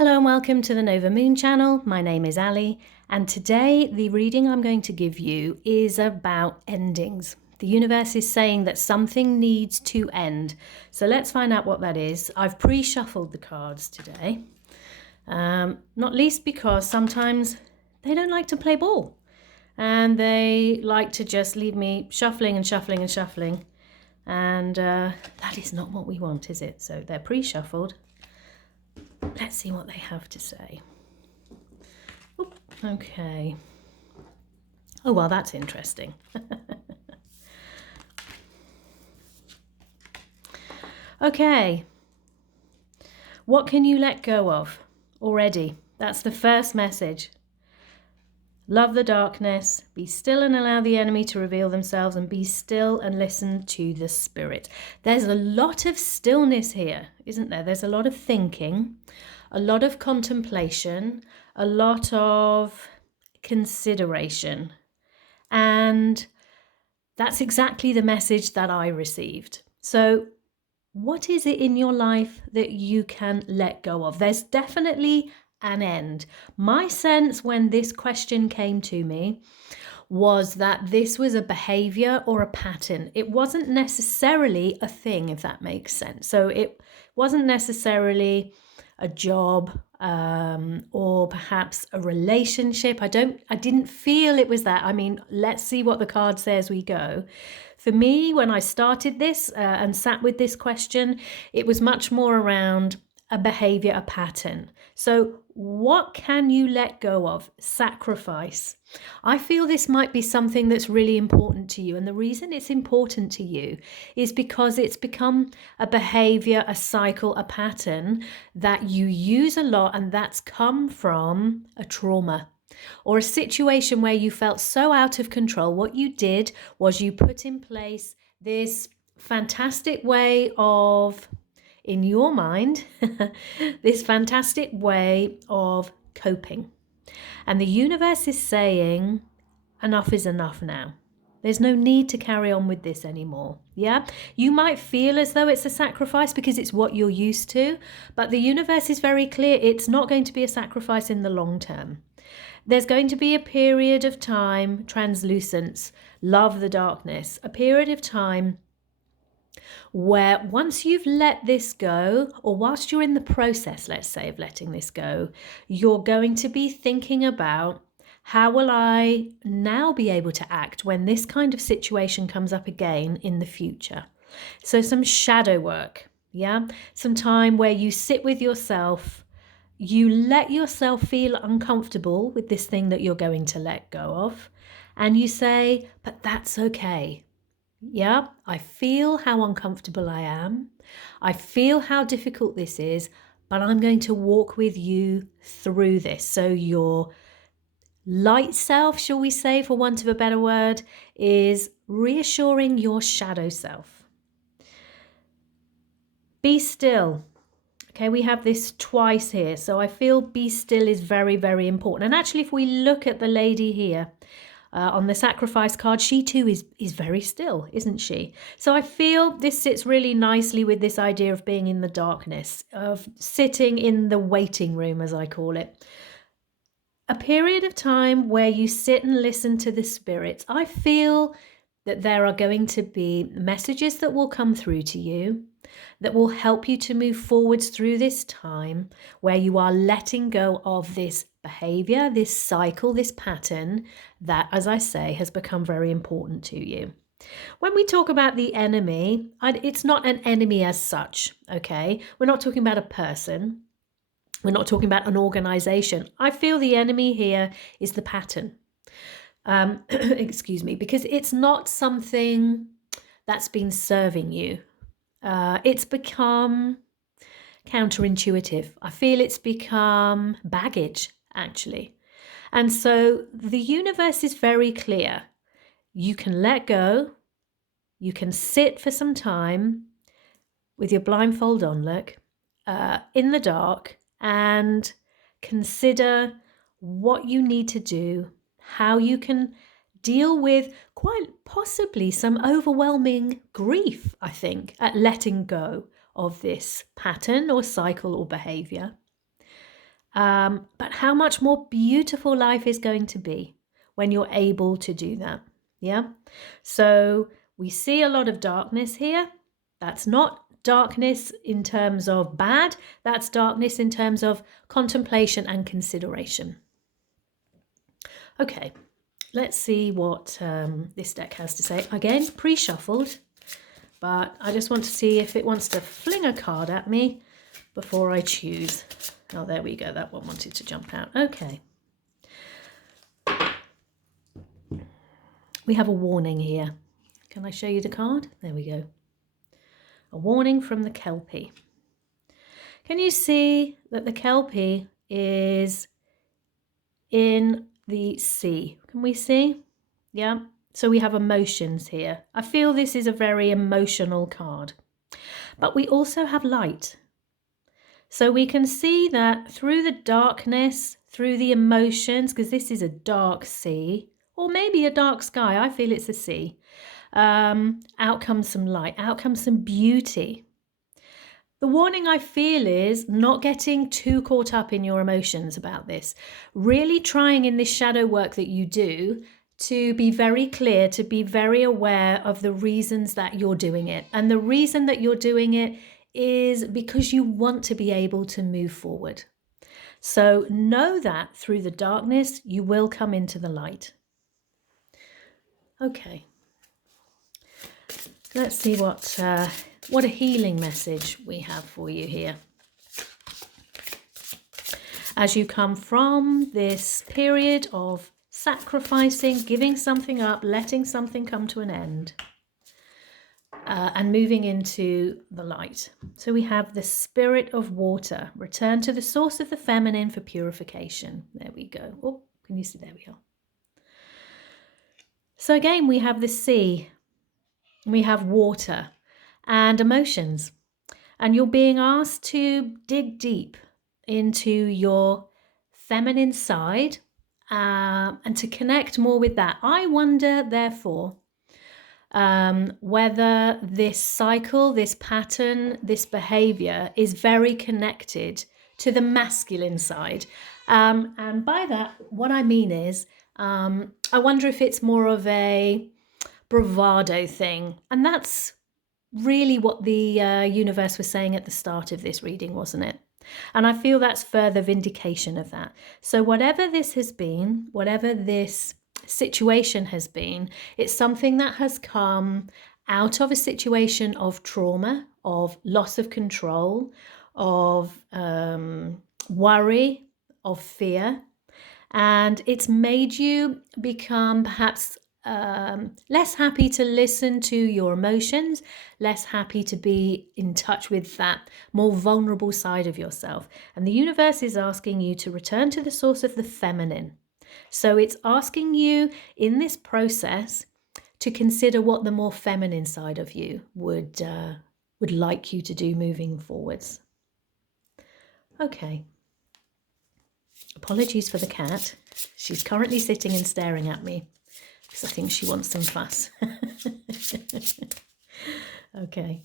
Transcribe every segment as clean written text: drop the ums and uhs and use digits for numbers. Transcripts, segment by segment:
Hello and welcome to the Nova Moon channel. My name is Ali, and today the reading I'm going to give you is about endings. The universe is saying that something needs to end. So let's find out what that is. I've pre-shuffled the cards today, not least because sometimes they don't like to play ball and they like to just leave me shuffling and shuffling and shuffling. And that is not what we want, is it? So they're pre-shuffled. Let's see what they have to say. Oop, okay. Oh, well, that's interesting. Okay. What can you let go of already? That's the first message. Love the darkness. Be still and allow the enemy to reveal themselves, and be still and listen to the spirit. There's a lot of stillness here, isn't there? There's a lot of thinking, a lot of contemplation, a lot of consideration. And that's exactly the message that I received. So what is it in your life that you can let go of? There's definitely an end. My sense when this question came to me was that this was a behavior or a pattern. It wasn't necessarily a thing, if that makes sense. So it wasn't necessarily a job or perhaps a relationship. I didn't feel it was that. I mean, let's see what the card says we go. For me, when I started this and sat with this question, it was much more around a behavior, a pattern. So what can you let go of? Sacrifice. I feel this might be something that's really important to you. And the reason it's important to you is because it's become a behavior, a cycle, a pattern that you use a lot, and that's come from a trauma or a situation where you felt so out of control. What you did was you put in place this fantastic way of, in your mind, this fantastic way of coping. And the universe is saying, enough is enough now. There's no need to carry on with this anymore. Yeah, you might feel as though it's a sacrifice because it's what you're used to, but the universe is very clear. It's not going to be a sacrifice in the long term. There's going to be a period of time, translucence, love the darkness, a period of time where once you've let this go, or whilst you're in the process, let's say, of letting this go, you're going to be thinking about, how will I now be able to act when this kind of situation comes up again in the future? So some shadow work, yeah? Some time where you sit with yourself, you let yourself feel uncomfortable with this thing that you're going to let go of, and you say, but that's okay. Yeah, I feel how uncomfortable I am. I feel how difficult this is, but I'm going to walk with you through this. So your light self, shall we say, for want of a better word, is reassuring your shadow self. Be still. Okay, we have this twice here. So I feel be still is very, very important. And actually, if we look at the lady here, on the sacrifice card, she too is very still, isn't she? So I feel this sits really nicely with this idea of being in the darkness, of sitting in the waiting room, as I call it. A period of time where you sit and listen to the spirits. I feel that there are going to be messages that will come through to you that will help you to move forwards through this time where you are letting go of this behavior, this cycle, this pattern that, as I say, has become very important to you. When we talk about the enemy, it's not an enemy as such, okay? We're not talking about a person. We're not talking about an organization. I feel the enemy here is the pattern. Excuse me, because it's not something that's been serving you. It's become counterintuitive. I feel it's become baggage, actually. And so the universe is very clear. You can let go. You can sit for some time with your blindfold on, look, in the dark, and consider what you need to do, how you can deal with quite possibly some overwhelming grief, I think, at letting go of this pattern or cycle or behavior. But how much more beautiful life is going to be when you're able to do that. Yeah. So we see a lot of darkness here. That's not darkness in terms of bad. That's darkness in terms of contemplation and consideration. Okay, let's see what this deck has to say. Again, pre-shuffled, but I just want to see if it wants to fling a card at me before I choose. Oh, there we go. That one wanted to jump out. Okay. We have a warning here. Can I show you the card? There we go. A warning from the Kelpie. Can you see that the Kelpie is in the sea? Can we see? Yeah. So we have emotions here. I feel this is a very emotional card. But we also have light. So we can see that through the darkness, through the emotions, because this is a dark sea, or maybe a dark sky. I feel it's a sea. Out comes some light, out comes some beauty. The warning I feel is not getting too caught up in your emotions about this. Really trying in this shadow work that you do to be very clear, to be very aware of the reasons that you're doing it. And the reason that you're doing it is because you want to be able to move forward. So know that through the darkness, you will come into the light. Okay. Let's see what a healing message we have for you here. As you come from this period of sacrificing, giving something up, letting something come to an end, and moving into the light. So we have the spirit of water. Return to the source of the feminine for purification. There we go. Oh, can you see? There we are. So again, we have the sea. We have water and emotions. And you're being asked to dig deep into your feminine side and to connect more with that. I wonder, therefore, whether this cycle, this pattern, this behavior is very connected to the masculine side. And by that, what I mean is, I wonder if it's more of a bravado thing. And that's really what the universe was saying at the start of this reading, wasn't it? And I feel that's further vindication of that. So whatever this has been, whatever this situation has been, it's something that has come out of a situation of trauma, of loss of control, of worry, of fear. And it's made you become perhaps less happy to listen to your emotions, less happy to be in touch with that more vulnerable side of yourself. And the universe is asking you to return to the source of the feminine. So it's asking you in this process to consider what the more feminine side of you would like you to do moving forwards. Okay. Apologies for the cat. She's currently sitting and staring at me because I think she wants some fuss. Okay.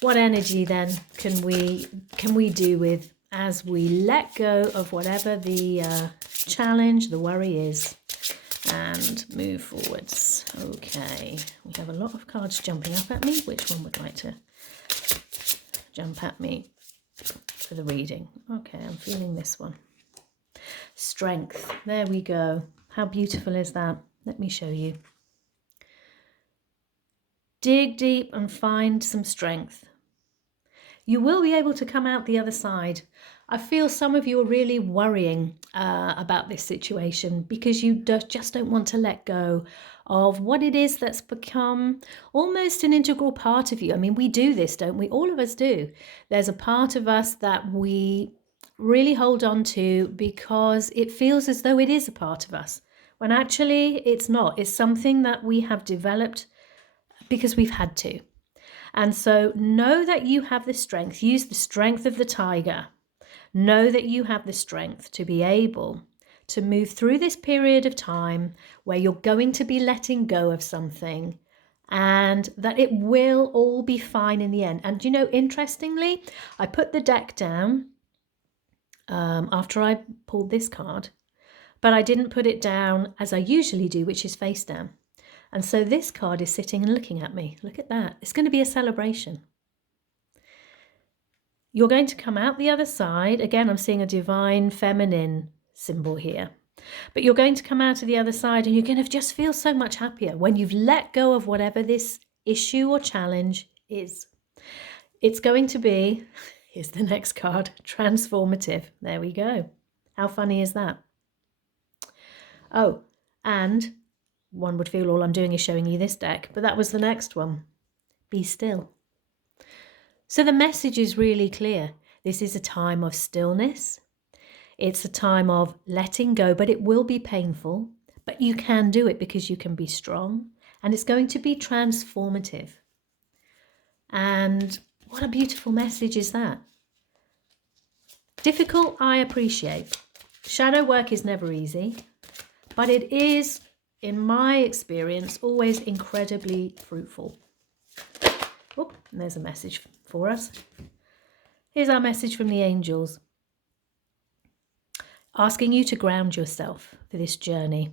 What energy then can we do with as we let go of whatever the challenge, the worry is, and move forwards? Okay. We have a lot of cards jumping up at me. Which one would like to jump at me for the reading? Okay, I'm feeling this one. Strength. There we go. How beautiful is that? Let me show you. Dig deep and find some strength. You will be able to come out the other side. I feel some of you are really worrying about this situation because you just don't want to let go of what it is that's become almost an integral part of you. I mean, we do this, don't we? All of us do. There's a part of us that we really hold on to because it feels as though it is a part of us, when actually it's not. It's something that we have developed because we've had to. And so know that you have the strength. Use the strength of the tiger. Know that you have the strength to be able to move through this period of time where you're going to be letting go of something, and that it will all be fine in the end. And you know, interestingly, I put the deck down after I pulled this card, but I didn't put it down as I usually do, which is face down. And so this card is sitting and looking at me. Look at that. It's going to be a celebration. You're going to come out the other side. Again, I'm seeing a divine feminine symbol here. But you're going to come out to the other side and you're going to just feel so much happier when you've let go of whatever this issue or challenge is. It's going to be, here's the next card, transformative. There we go. How funny is that? Oh, and one would feel all I'm doing is showing you this deck, but that was the next one. Be still. So the message is really clear. This is a time of stillness. It's a time of letting go, but it will be painful, but you can do it because you can be strong, and it's going to be transformative. And what a beautiful message is that. Difficult, I appreciate. Shadow work is never easy, but it is, in my experience, always incredibly fruitful. Oh, and there's a message for us. Here's our message from the angels, asking you to ground yourself for this journey.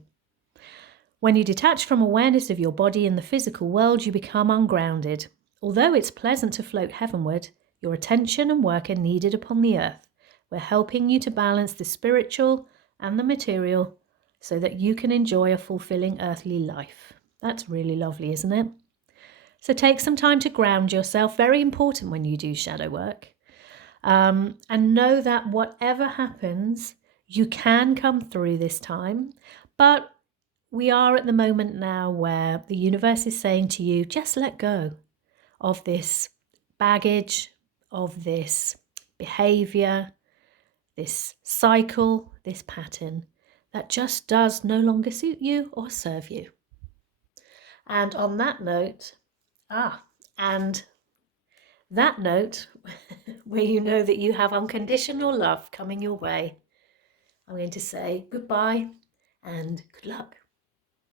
When you detach from awareness of your body in the physical world, you become ungrounded. Although it's pleasant to float heavenward, your attention and work are needed upon the earth. We're helping you to balance the spiritual and the material so that you can enjoy a fulfilling earthly life. That's really lovely, isn't it? So take some time to ground yourself. Very important when you do shadow work. And know that whatever happens, you can come through this time. But we are at the moment now where the universe is saying to you, just let go of this baggage, of this behavior, this cycle, this pattern that just does no longer suit you or serve you. And on that note, where you know that you have unconditional love coming your way, I'm going to say goodbye and good luck.